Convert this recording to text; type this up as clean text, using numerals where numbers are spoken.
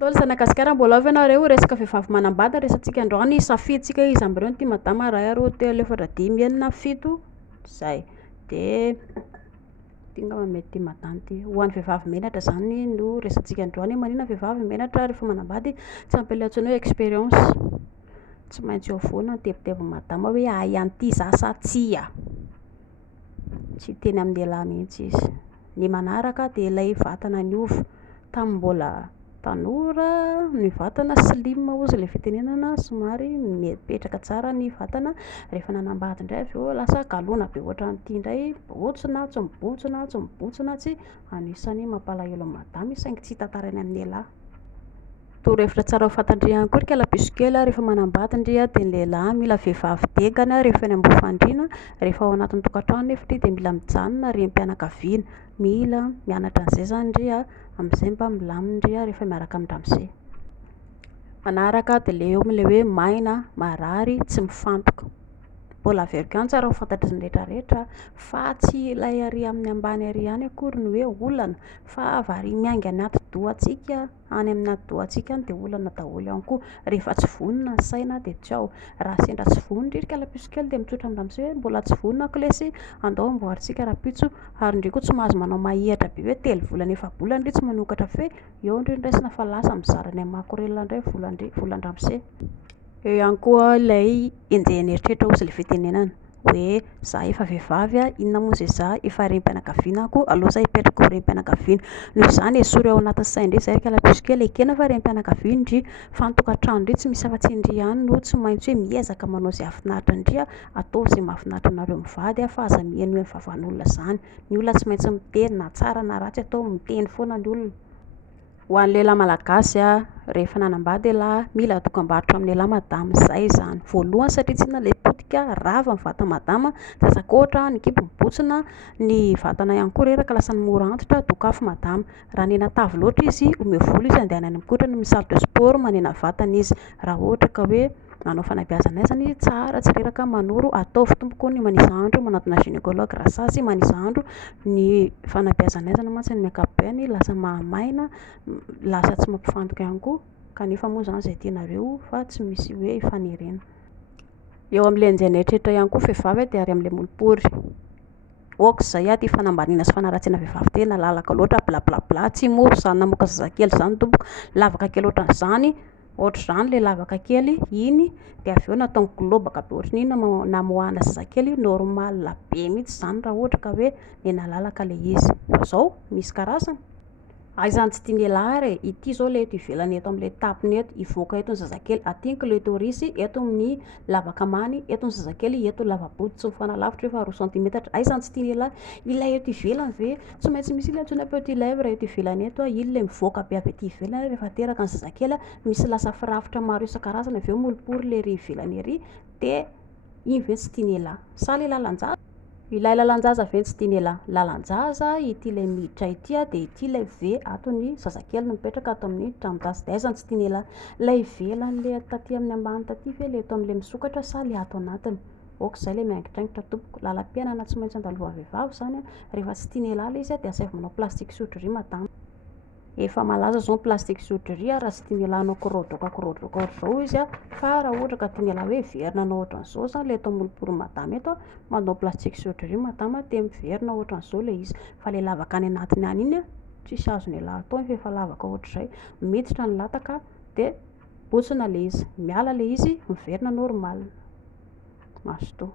Daholo Sanagasikara mbola avy ianareo resaka vehivavy manambady resantsika androany safiditsika izy am'ireo ty madama ray aroa telo efatra dimy enina fito zay de ty ngamba mety madama ty ho an'ny vehivavy menatra zany no resantsika androany manina vehivavy menatra rehefa manambady tsy ampy le antsoina hoe expérience tsy maintsy eo foana tebotebo madama hoe ay an'ity za sa tsia tsy teny amin'ny lehilahy mihitsy izy ny manaraka de ilay vatana niova tamin'ny mbola tanora ny vatana slim ozy le fitenenana somary mipetraka tsara ny vatana rehefa nanambady indray avy eo lasa galona be ohatran'ity indray botsina tsy mibotsina tsy mibotsina tsy anisany mampalahelo madama saingy tsy tantarainy amin'ny lehilahy torohevitra tsara ho fantandriana koa ry kalapisokely rehefa manambady ndria de ny lehilahy mila vehivavy dengana rehefa any ambofandriana rehefa ao anatin'ny tokantrano nefa de mila mijanona rem-pianakaviana mila mianatra an'izay zany ndria amin'izay mba milamina ndria rehefa miaraka amin-dramose manaraka de le eo amin'le hoe maina marary tsy mifantoka mbola averiko ihany tsara ho fantatry ny rehetrarehetra fa tsy ilay ary amin'ny ambany ary ihany akory ny hoe olana fa vary miaingana ati-dohantsika any amin'ny ati-dohantsika any de olana daholo ihany koa rehefa tsy vonona ny saina de tsy ao raha sendra tsy vonona ry kalapisokely de mitsotra amin'ramose hoe mbola tsy vonona kilesy andao amboaritsika rapitso ary ndray koa tsy mahazo manao mahihatra be hoe telo volana efa-bolana ry tsy manokatra fe eo ndry ndraisina fa lasa mizarany amakorelona indray volan-dramose eo ihany koa ilay enjehany eritreritra ozy le fitenenana hoe za efa vehivavy inona moa zay za efa rem-pianakavianako aloha za hipetraka ho rem-pianakaviana noho izany esory ao anatin'ny saina indray zay ry kalapisokely ekena fa rem-pianakaviana ndry fa ny tokantrano ndry tsy misy afa-tsy indry ihany no tsy maintsy hoe miezaka manao izay afinaritra indria atao izay mahafinaritra anareo mivady fa aza mihaino hoe mivavan'olona zany ny olona tsy maintsy miteny na tsara na ratsy atao miteny foana ny olona ho an'ny lehilahy malagasy rehefa nanambady lahy mila dokam-barotra amin'ny lehilahy madama zay zany voalohany satria tsy inona ilay potika rava ny vata madama sasaka ohatra ny kibo mibotsina ny vatana ihany koa reraka lasa ny mora antitra dokafo madama raha nena tavy loatra izy omeo vola izy andehanany mikotrana ny salle de sport manena vatana izy raha ohatra ka hoe manao fanabeazana aizany izy tsara tsy reraka manoro ataovy tompoko ny manisa andro manatona gynécologue rasasy manisa andro ny fanabeazana aizana mantsy ny make-up lasa mahamaina lasa tsy mampifantoka ihany koa kanefa moa zany izay tianareo fa tsy misy hoe hifanirena eo amin'ile enjehany eritreritra ihany koa vehivavy de ary amin'ilay molipory oka izay ty fanambaniana sy fanaratsiana vehivavy tena lalaka loatra blablabla tsy moro zany namoaka zazakely zany tompoko lavaka kely ohatran'izany ohatr'izany le lavaka kely iny de avy eo natao globaka be ohatran'iny namoahana zazakely normal be mihitsy zany raha ohatra ka hoe nena lalaka le izy fa zao misy karazany izany tsy tiany lehilahy ity zao le eto ivelany eto amin'ilay tapony eto ivoaka eto ny zazakely aty ny clitoris eto amin'ny lavaka many eto ny zazakely eto lava-body tsy mifanalavitra hoe fa 10 cm izany tsy tiany lehilahy ilay eto ivelany ve tsy maintsy misy ilay antsoina petit lèvre eto ivelany eto iny le mivoaka be avy ety ivelany rehefa teraka ny zazakely misy lasa firafitra maro isan-karazany avy eo molipory le ry ivelany ery de iny ve tsy tiany lehilahy sa le lalan-jaza ilay lalan-jaza ve tsy tiany lehilahy lalan-jaza ity ilay miditra ity de ity ilay ve ato ny zazakely no mipetraka ato amin'ny tranon-jaza de izany tsy tiany lehilahy ilay ivelany le taty amin'ny ambany taty ve le eto amin'ilay misokatra sa le ato anatiny oka izay le miangitraingitra tompoko lalam-piainana tsy maintsy andalovan'ny vehivavy zany rehefa tsy tiany lehilahy le izy de asavy manao plastique surgerie madama efa malaza zao plastique surgerie raha tsy tiany lehilahy anao korodroka zao izy fa raha ohatra ka tiany lehilahy hoe verina anao ohatran'izao zany le atao molipory madama eto manao plastique surgerie madama te miverina ohatran'izao le izy fa le lavaka any anatiny any iny tsisy azony lehilahy atao fa efa lavaka ohatr'izay miditra ny lataka de botsina le izy miala le izy miverina normal mazotoa